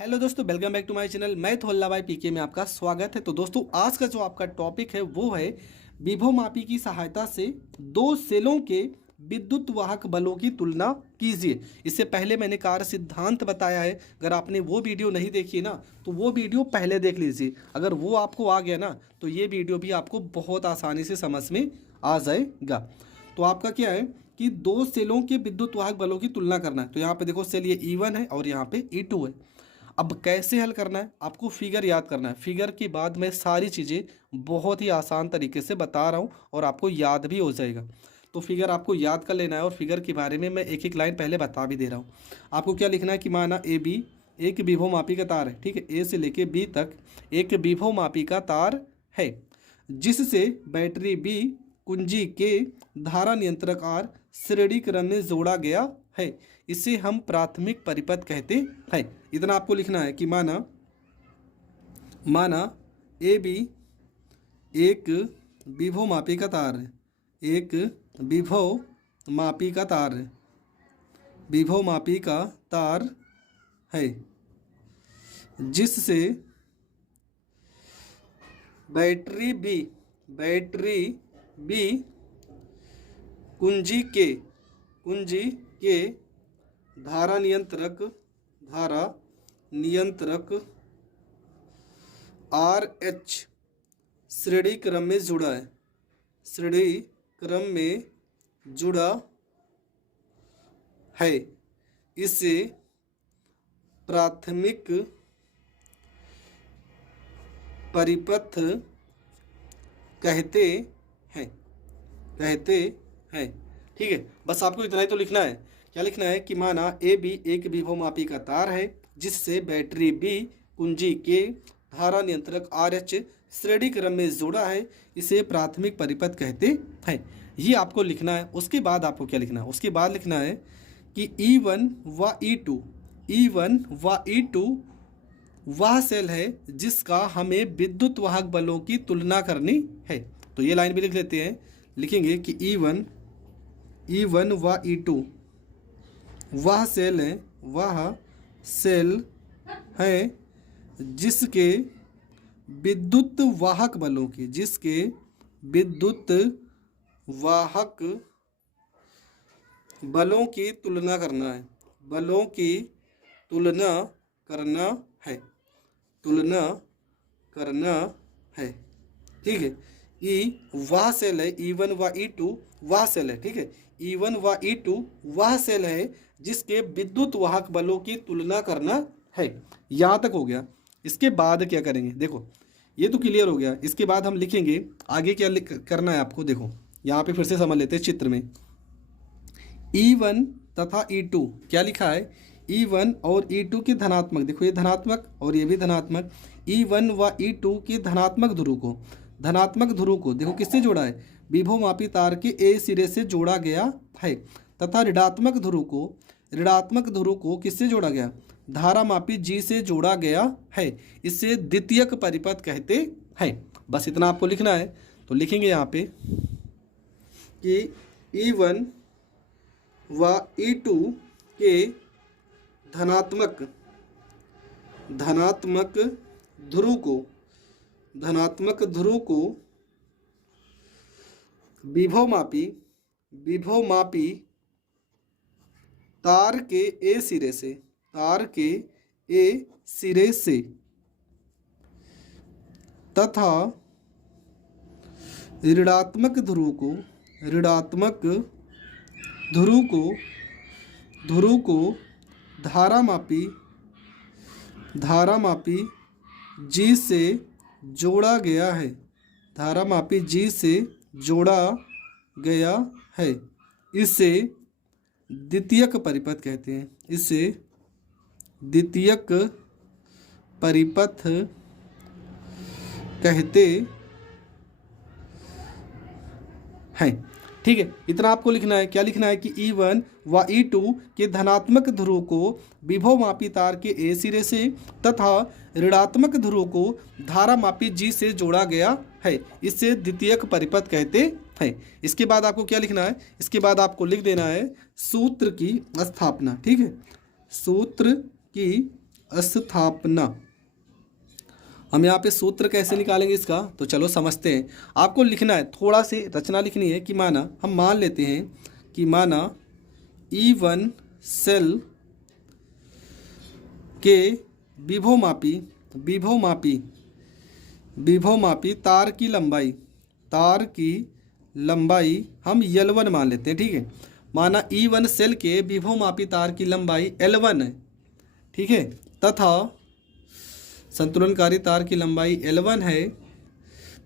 Hello दोस्तों, welcome back to my channel. मैं थोल्ला भाई पीके में आपका स्वागत है। तो दोस्तों, आज का जो आपका टॉपिक है वो है विभव मापी की सहायता से दो सेलों के विद्युत वाहक बलों की तुलना कीजिए। इससे पहले मैंने कार्य सिद्धांत बताया है। अगर आपने वो वीडियो नहीं देखी है ना, तो वो वीडियो पहले देख लीजिए। अगर वो आपको आ गया ना, तो ये वीडियो भी आपको बहुत आसानी से समझ में आ जाएगा। तो आपका क्या है कि दो सेलों के विद्युत वाहक बलों की तुलना करना है। तो यहाँ पे देखो, सेल ये E1 है और यहाँ पे E2 है। अब कैसे हल करना है, आपको फिगर याद करना है। फिगर के बाद मैं सारी चीज़ें बहुत ही आसान तरीके से बता रहा हूँ और आपको याद भी हो जाएगा। तो फिगर आपको याद कर लेना है और फिगर के बारे में मैं एक एक लाइन पहले बता भी दे रहा हूँ। आपको क्या लिखना है कि माना ए बी एक विभव मापी का तार है, ठीक है। ए से लेके बी तक एक विभव मापी का तार है जिससे बैटरी बी कुंजी के धारा नियंत्रक आर श्रेणी क्रम में जोड़ा गया है। इसे हम प्राथमिक परिपथ कहते हैं। इतना आपको लिखना है कि माना ए बी एक विभव मापी का तार है, एक विभव मापी का तार है, विभव मापी का तार है जिससे बैटरी बी कुंजी के धारा नियंत्रक आर एच श्रेणी क्रम में जुड़ा है, श्रेणी क्रम में जुड़ा है। इसे प्राथमिक परिपथ कहते हैं। ठीक है, बस आपको इतना ही तो लिखना है। क्या लिखना है कि माना ए बी एक विभव मापी का तार है जिससे बैटरी बी कुंजी के धारा नियंत्रक आर एच श्रेणी क्रम में जुड़ा है। इसे प्राथमिक परिपथ कहते हैं। ये आपको लिखना है। उसके बाद आपको क्या लिखना है, उसके बाद लिखना है कि E1 व E2 वह सेल है जिसका हमें विद्युत वाहक बलों की तुलना करनी है। तो ये लाइन भी लिख लेते हैं। लिखेंगे कि E1 व E2 वह सेल है जिसके विद्युत वाहक बलों की तुलना करना है। ठीक है, वह सेल है, E1 व E2 वह सेल है। ठीक है, E1 व E2 वह सेल है जिसके विद्युत वाहक बलों की तुलना करना है। यहाँ तक हो गया। इसके बाद क्या करेंगे, देखो ये तो क्लियर हो गया। इसके बाद हम लिखेंगे आगे क्या करना है आपको। देखो यहाँ पे फिर से समझ लेते हैं चित्र में। E1 तथा E2 क्या लिखा है, E1 और E2 के धनात्मक, देखो ये धनात्मक और ये भी धनात्मक। E1 व E2 के धनात्मक ध्रुव को देखो किससे जोड़ा है, विभव मापी तार के ए सिरे से जोड़ा गया है। तथा ऋणात्मक ध्रुव को किससे जोड़ा गया, धारा मापी जी से जोड़ा गया है। इसे द्वितीयक परिपथ कहते हैं। बस इतना आपको लिखना है। तो लिखेंगे यहाँ पे कि E1 व E2 के धनात्मक ध्रुव को विभव मापी तार के ए सिरे से तथा ऋणात्मक ध्रुव को धारा मापी जी से जोड़ा गया है। इसे द्वितीयक परिपथ कहते हैं। इसे द्वितीयक परिपथ कहते हैं। ठीक है, इतना आपको लिखना है। क्या लिखना है कि E1 व E2 के धनात्मक ध्रुव को विभव मापी तार के ए सिरे से तथा ऋणात्मक ध्रुव को धारा मापी जी से जोड़ा गया है। इससे द्वितीयक परिपथ कहते हैं। इसके बाद आपको क्या लिखना है, इसके बाद आपको लिख देना है सूत्र की स्थापना। ठीक है, सूत्र की स्थापना। हम यहाँ पे सूत्र कैसे निकालेंगे इसका, तो चलो समझते हैं। आपको लिखना है, थोड़ा सी रचना लिखनी है कि माना हम मान लेते हैं कि माना E1 सेल के विभवमापी तार की लंबाई हम L1 मान लेते हैं, ठीक है। माना E1 सेल के विभवमापी तार की लंबाई L1 है, ठीक है, तथा संतुलनकारी तार की लंबाई L1 है।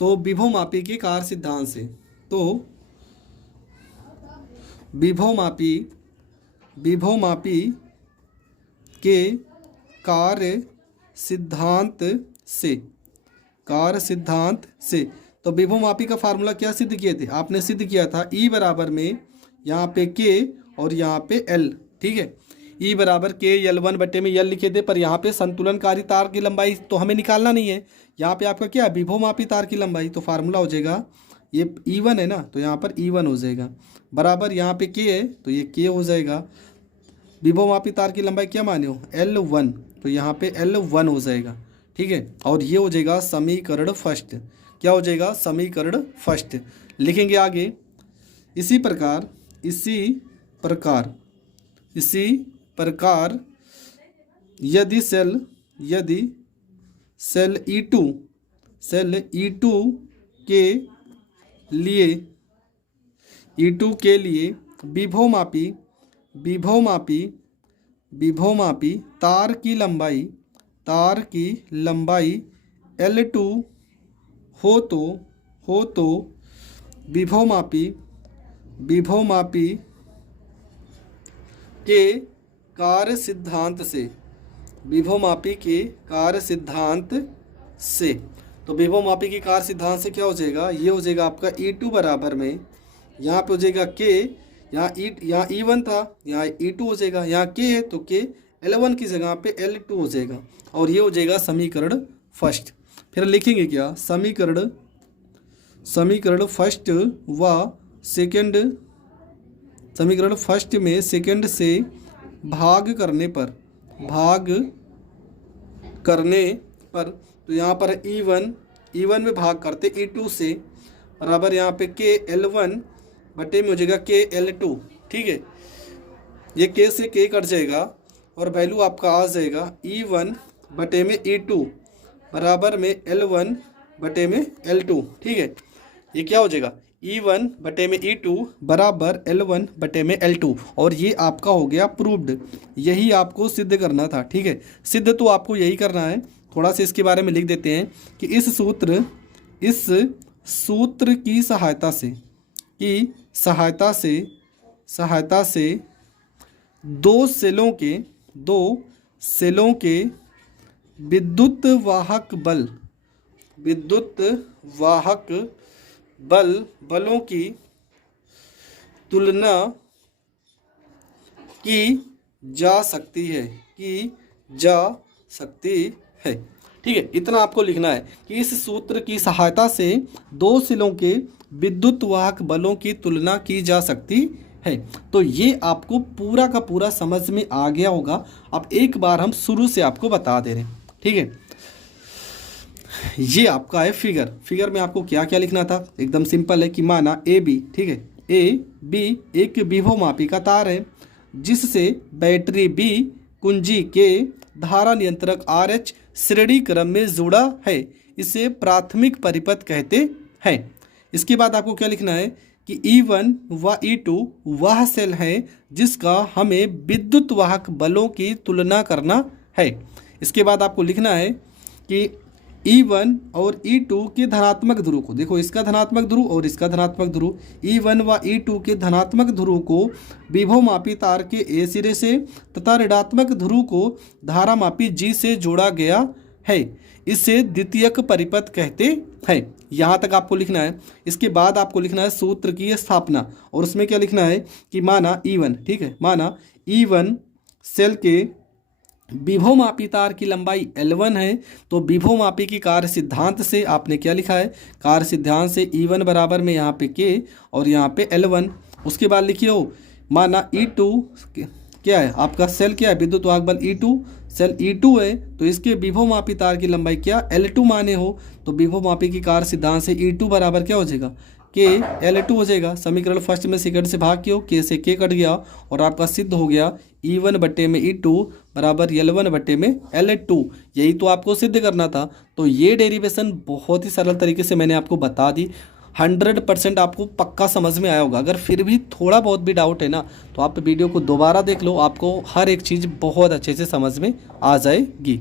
तो विभवमापी के कार्य सिद्धांत से, तो विभवमापी के कार्य सिद्धांत से तो विभवमापी का फार्मूला क्या सिद्ध किए थे, आपने सिद्ध किया था E बराबर में यहाँ पे K और यहाँ पे L, ठीक है। E बराबर K L1 बटे में L लिखे थे, पर यहाँ पे संतुलनकारी तार की लंबाई तो हमें निकालना नहीं है। यहाँ पे आपका क्या है, विभवमापी तार की लंबाई, तो फार्मूला हो जाएगा ये E1 है ना, तो यहाँ पर E1 हो जाएगा, बराबर यहाँ पे K है तो ये K हो जाएगा। विभवमापी तार की लंबाई क्या माने हो, L1, तो यहाँ पे L1 हो जाएगा, ठीक है। और ये हो जाएगा समीकरण फर्स्ट। क्या हो जाएगा, समीकरण फर्स्ट। लिखेंगे आगे, इसी प्रकार यदि सेल E2 के लिए विभवमापी तार की लंबाई L2 हो तो विभवमापी के कार्य सिद्धांत से, तो विभवमापी के कार्य सिद्धांत से क्या हो जाएगा, ये हो जाएगा आपका E2 बराबर में, यहाँ पे हो जाएगा K, यहाँ E1 था, यहाँ E2 हो जाएगा, यहाँ K है तो K L1 की जगह पे L2 हो जाएगा, और ये हो जाएगा समीकरण फर्स्ट। फिर लिखेंगे क्या, समीकरण फर्स्ट व सेकंड, समीकरण फर्स्ट में सेकंड से भाग करने पर तो यहाँ पर E1 में भाग करते E2 से, बराबर यहाँ पे K L1 बटे में हो जाएगा K L2, ठीक है। ये K से K कट जाएगा और वैल्यू आपका आ जाएगा E1 बटे में E2 बराबर में L1 बटे में L2, ठीक है। ये क्या हो जाएगा, E1 बटे में E2 बराबर L1 बटे में L2, और ये आपका हो गया प्रूव्ड। यही आपको सिद्ध करना था, ठीक है। सिद्ध तो आपको यही करना है। थोड़ा सा इसके बारे में लिख देते हैं कि इस सूत्र की सहायता से दो सेलों के विद्युत वाहक बलों की तुलना की जा सकती है, ठीक है। इतना आपको लिखना है कि इस सूत्र की सहायता से दो सेलों के विद्युत वाहक बलों की तुलना की जा सकती है। तो ये आपको पूरा का पूरा समझ में आ गया होगा। अब एक बार हम शुरू से आपको बता दे रहे हैं, ठीक है। ये आपका है फिगर में आपको क्या क्या लिखना था, एकदम सिंपल है कि माना AB, ठीक है, AB एक विभवमापी का तार है जिससे बैटरी B कुंजी के धारा नियंत्रक RH श्रेणी क्रम में जुड़ा है, इसे प्राथमिक परिपथ कहते हैं। इसके बाद आपको क्या लिखना है कि E1 व E2 वह सेल है जिसका हमें विद्युत वाहक बलों की तुलना करना है। इसके बाद आपको लिखना है कि E1 और E2 के धनात्मक ध्रुव को, देखो इसका धनात्मक ध्रुव और इसका धनात्मक ध्रुव, E1 व E2 के धनात्मक ध्रुव को विभवमापी तार के A सिरे से तथा ऋणात्मक ध्रुव को धारामापी G से जोड़ा गया है, इसे द्वितीयक परिपथ कहते हैं। यहाँ तक आपको लिखना है। इसके बाद आपको लिखना है सूत्र की स्थापना, और उसमें क्या लिखना है कि माना E1, ठीक है, माना E1 सेल के विभवमापी तार की लंबाई L1 है, तो विभवमापी की कार्य सिद्धांत से आपने क्या लिखा है, कार्य सिद्धांत से E1 बराबर में यहाँ पे K और यहाँ पे L1। उसके बाद लिखिए हो माना E2 क्या है आपका सेल, क्या है विद्युत वाहक बल E2 सेल E2 है तो इसके विभव मापी तार की लंबाई क्या L2 माने हो, तो विभव मापी की कार्य सिद्धांत से E2 बराबर क्या हो जाएगा K L2 हो जाएगा। समीकरण फर्स्ट में सेकंड से भाग किया, K से K कट गया और आपका सिद्ध हो गया E1 बट्टे में E2 बराबर L1 बट्टे में L2। यही तो आपको सिद्ध करना था। तो ये डेरिवेशन बहुत ही सरल तरीके से मैंने आपको बता दी। 100% आपको पक्का समझ में आया होगा। अगर फिर भी थोड़ा बहुत भी डाउट है ना तो आप वीडियो को दोबारा देख लो, आपको हर एक चीज़ बहुत अच्छे से समझ में आ जाएगी।